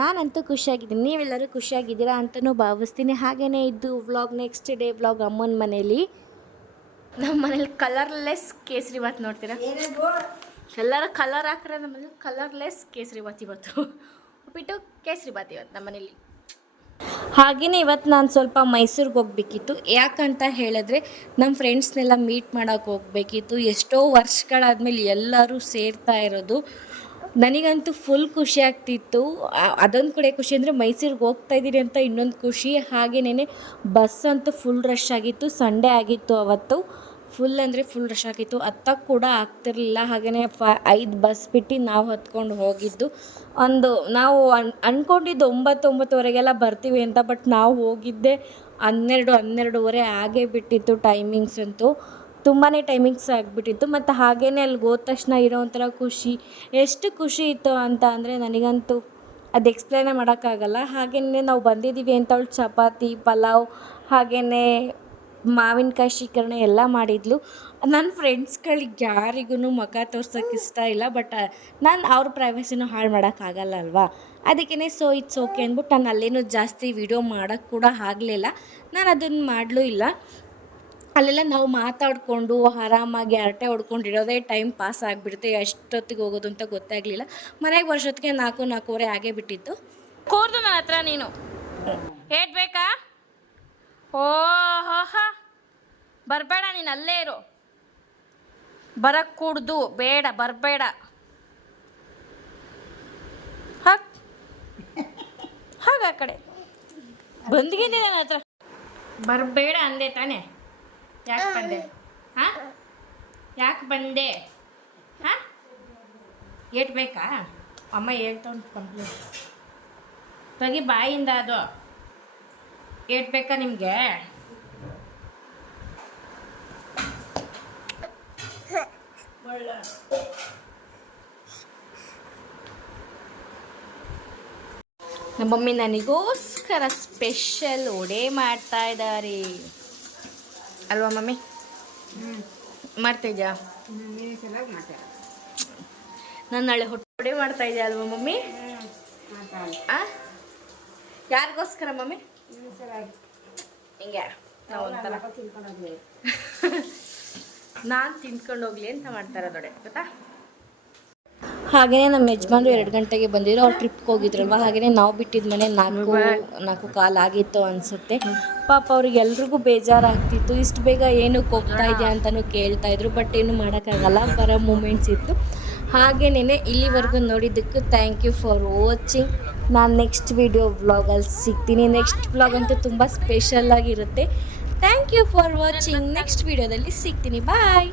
ನಾನಂತೂ ಖುಷಿಯಾಗಿದ್ದೀನಿ. ನೀವೆಲ್ಲರೂ ಖುಷಿಯಾಗಿದ್ದೀರಾ ಅಂತಲೂ ಭಾವಿಸ್ತೀನಿ. ಹಾಗೆಯೇ ಇದ್ದು ವ್ಲಾಗ್ ನೆಕ್ಸ್ಟ್ ಡೇ ವ್ಲಾಗ್ ಅಮ್ಮನ ಮನೇಲಿ. ನಮ್ಮ ಮನೇಲಿ ಕಲರ್ಲೆಸ್ ಕೇಸರಿ ಬಾತ್ ನೋಡ್ತೀರಾ? ಎಲ್ಲರೂ ಕಲರ್ ಹಾಕ್ರೆ ನಮ್ಮಲ್ಲಿ ಕಲರ್ಲೆಸ್ ಕೇಸರಿ ಬಾತ್ ಇವತ್ತು. ಉಪ್ಪಿಟ್ಟು ಕೇಸರಿ ಬಾತ್ ಇವತ್ತು ನಮ್ಮ ಮನೇಲಿ. ಹಾಗೆಯೇ ಇವತ್ತು ನಾನು ಸ್ವಲ್ಪ ಮೈಸೂರಿಗೆ ಹೋಗ್ಬೇಕಿತ್ತು. ಯಾಕಂತ ಹೇಳಿದ್ರೆ ನಮ್ಮ ಫ್ರೆಂಡ್ಸ್ನೆಲ್ಲ ಮೀಟ್ ಮಾಡೋಕೆ ಹೋಗ್ಬೇಕಿತ್ತು. ಎಷ್ಟೋ ವರ್ಷಗಳಾದ್ಮೇಲೆ ಎಲ್ಲರೂ ಸೇರ್ತಾ ಇರೋದು. ನನಗಂತೂ ಫುಲ್ ಖುಷಿ ಆಗ್ತಿತ್ತು. ಅದೊಂದು ಕಡೆ ಖುಷಿ ಅಂದರೆ ಮೈಸೂರಿಗೆ ಹೋಗ್ತಾ ಇದ್ದೀರಿ ಅಂತ ಇನ್ನೊಂದು ಖುಷಿ. ಹಾಗೆಯೇ ಬಸ್ ಅಂತೂ ಫುಲ್ ರಶ್ ಆಗಿತ್ತು. ಸಂಡೇ ಆಗಿತ್ತು ಅವತ್ತು. ಫುಲ್ ಅಂದರೆ ಫುಲ್ ರಶ್ ಆಗಿತ್ತು. ಹತ್ತಕ್ಕೆ ಕೂಡ ಆಗ್ತಿರಲಿಲ್ಲ. ಹಾಗೆಯೇ ಫ, ಐದು ಬಸ್ ಬಿಟ್ಟು ನಾವು ಹತ್ಕೊಂಡು ಹೋಗಿದ್ದು. ಒಂದು, ನಾವು ಅನ್ ಅಂದ್ಕೊಂಡಿದ್ದು ಒಂಬತ್ತು ಒಂಬತ್ತುವರೆಗೆಲ್ಲ ಬರ್ತೀವಿ ಅಂತ ಬಟ್ ನಾವು ಹೋಗಿದ್ದೆ ಹನ್ನೆರಡು, ಹನ್ನೆರಡುವರೆ ಆಗೇ ಬಿಟ್ಟಿತ್ತು ಟೈಮಿಂಗ್ಸ್ ಅಂತೂ. ತುಂಬಾ ಟೈಮಿಂಗ್ಸ್ ಆಗಿಬಿಟ್ಟಿತ್ತು. ಮತ್ತು ಹಾಗೆಯೇ ಅಲ್ಲಿಗೆ ಹೋದ ತಕ್ಷಣ ಇರೋ ಒಂಥರ ಖುಷಿ. ಎಷ್ಟು ಖುಷಿ ಇತ್ತು ಅಂತ ಅಂದರೆ ನನಗಂತೂ ಅದು ಎಕ್ಸ್ಪ್ಲೇನೇ ಮಾಡೋಕ್ಕಾಗಲ್ಲ. ಹಾಗೆಯೇ ನಾವು ಬಂದಿದ್ದೀವಿ ಅಂತ ಅವಳು ಚಪಾತಿ, ಪಲಾವ್ ಹಾಗೇ ಮಾವಿನಕಾಯಿ ಶೀಕರಣ ಎಲ್ಲ ಮಾಡಿದ್ಲು. ನನ್ನ ಫ್ರೆಂಡ್ಸ್ಗಳಿಗೆ ಯಾರಿಗೂ ಮುಖ ತೋರ್ಸೋಕ್ಕೆ ಇಷ್ಟ ಇಲ್ಲ ಬಟ್ ನಾನು ಅವ್ರ ಪ್ರೈವಸಿನೂ ಹಾಳು ಮಾಡೋಕ್ಕಾಗಲ್ಲ ಅಲ್ವಾ? ಅದಕ್ಕೇ ಸೊ ಇಟ್ಸ್ ಓಕೆ ಅಂದ್ಬಿಟ್ಟು ನಾನು ಅಲ್ಲೇನೂ ಜಾಸ್ತಿ ವಿಡಿಯೋ ಮಾಡೋಕ್ಕೆ ಕೂಡ ಆಗಲಿಲ್ಲ. ನಾನು ಅದನ್ನು ಮಾಡಲೂ ಇಲ್ಲ. ಅಲ್ಲೆಲ್ಲ ನಾವು ಮಾತಾಡಿಕೊಂಡು ಆರಾಮಾಗಿ ಹರಟೆ ಹೊಡ್ಕೊಂಡು ಇರೋದೇ ಟೈಮ್ ಪಾಸ್ ಆಗಿಬಿಡುತ್ತೆ. ಎಷ್ಟೊತ್ತಿಗೆ ಹೋಗೋದು ಅಂತ ಗೊತ್ತಾಗಲಿಲ್ಲ. ಮನೆಗೆ ವರ್ಷೊತ್ತಿಗೆ ನಾಲ್ಕು, ನಾಲ್ಕೂವರೆ ಆಗೇ ಬಿಟ್ಟಿತ್ತು. ಕೂರ್ದು ನನ್ನ ಹತ್ರ ನೀನು. ಹೇಳ್ಬೇಕಾ ಓಹೋಹ ಬರಬೇಡ, ನೀನು ಅಲ್ಲೇ ಇರು. ಬರಕ್ಕೆ ಕೂಡ್ದು, ಬೇಡ, ಬರಬೇಡ. ಹಾಕ್. ಹಾಗ ಆ ಕಡೆ. ಬಂದಿಗೆ ನನ್ನ ಹತ್ರ. ಬರಬೇಡ ಅಂದೆ ತಾನೇ. ಯಾಕೆ ಬಂದೆ? ಹಾ? ಯಾಕೆ ಬಂದೆ? ಹಾ? ಏಟ್ ಬೇಕಾ? ಅಮ್ಮ ಉಂಟು ಕಂಪ್ಲೀಟ್ ತಗಿ ಬಾಯಿಂದ ಅದು. ಏಟ್ ಬೇಕಾ ನಿಮಗೆ? ನಮ್ಮ ಮಮ್ಮಿ ನನಗೋಸ್ಕರ ಸ್ಪೆಷಲ್ ಒಡೆ ಮಾಡ್ತಾ ಇದ್ದಾರೆ. ಅಲ್ವಾ ಮಮ್ಮಿ ಮಾಡ್ತಾ ಇದೆಯಾ ನಾನು ನಾಳೆ ಹೊಟ್ಟೆ ಮಾಡ್ತಾ ಇದೆಯಾ ಅಲ್ವಾ ಮಮ್ಮಿ ಆ ಯಾರಿಗೋಸ್ಕರ ಮಮ್ಮಿ ಹಿಂಗೆ ನಾನು ತಿನ್ಕೊಂಡು ಹೋಗ್ಲಿ ಅಂತ ಮಾಡ್ತಾರೆ ದೊಡೆ ಗೊತ್ತಾ ಹಾಗೆಯೇ ನಮ್ಮ ಯಜಮಾನ್ರು ಎರಡು ಗಂಟೆಗೆ ಬಂದಿದ್ರು ಅವ್ರು ಟ್ರಿಪ್ಗೆ ಹೋಗಿದ್ರಲ್ವ? ಹಾಗೆಯೇ ನಾವು ಬಿಟ್ಟಿದ ಮನೆ ನಾಲ್ಕು ನಾಲ್ಕು ಕಾಲು ಆಗಿತ್ತು ಅನಿಸುತ್ತೆ. ಪಾಪ ಅವ್ರಿಗೆ ಎಲ್ರಿಗೂ ಬೇಜಾರಾಗ್ತಿತ್ತು. ಇಷ್ಟು ಬೇಗ ಏನಕ್ಕೆ ಹೋಗ್ತಾ ಇದೆಯಾ ಅಂತಲೂ ಕೇಳ್ತಾ ಇದ್ರು ಬಟ್ ಏನು ಮಾಡೋಕ್ಕಾಗಲ್ಲ. ಬರೋ ಮೂಮೆಂಟ್ಸ್ ಇತ್ತು. ಹಾಗೇನೆ ಇಲ್ಲಿವರೆಗೂ ನೋಡಿದ್ದಕ್ಕೆ ಥ್ಯಾಂಕ್ ಯು ಫಾರ್ ವಾಚಿಂಗ್ ನಾನು ನೆಕ್ಸ್ಟ್ ವಿಡಿಯೋ ವ್ಲಾಗಲ್ಲಿ ಸಿಗ್ತೀನಿ. ನೆಕ್ಸ್ಟ್ ವ್ಲಾಗ್ ಅಂತೂ ತುಂಬ ಸ್ಪೆಷಲ್ ಆಗಿರುತ್ತೆ. Thank you for watching next ವಿಡಿಯೋದಲ್ಲಿ ಸಿಗ್ತೀನಿ. ಬಾಯ್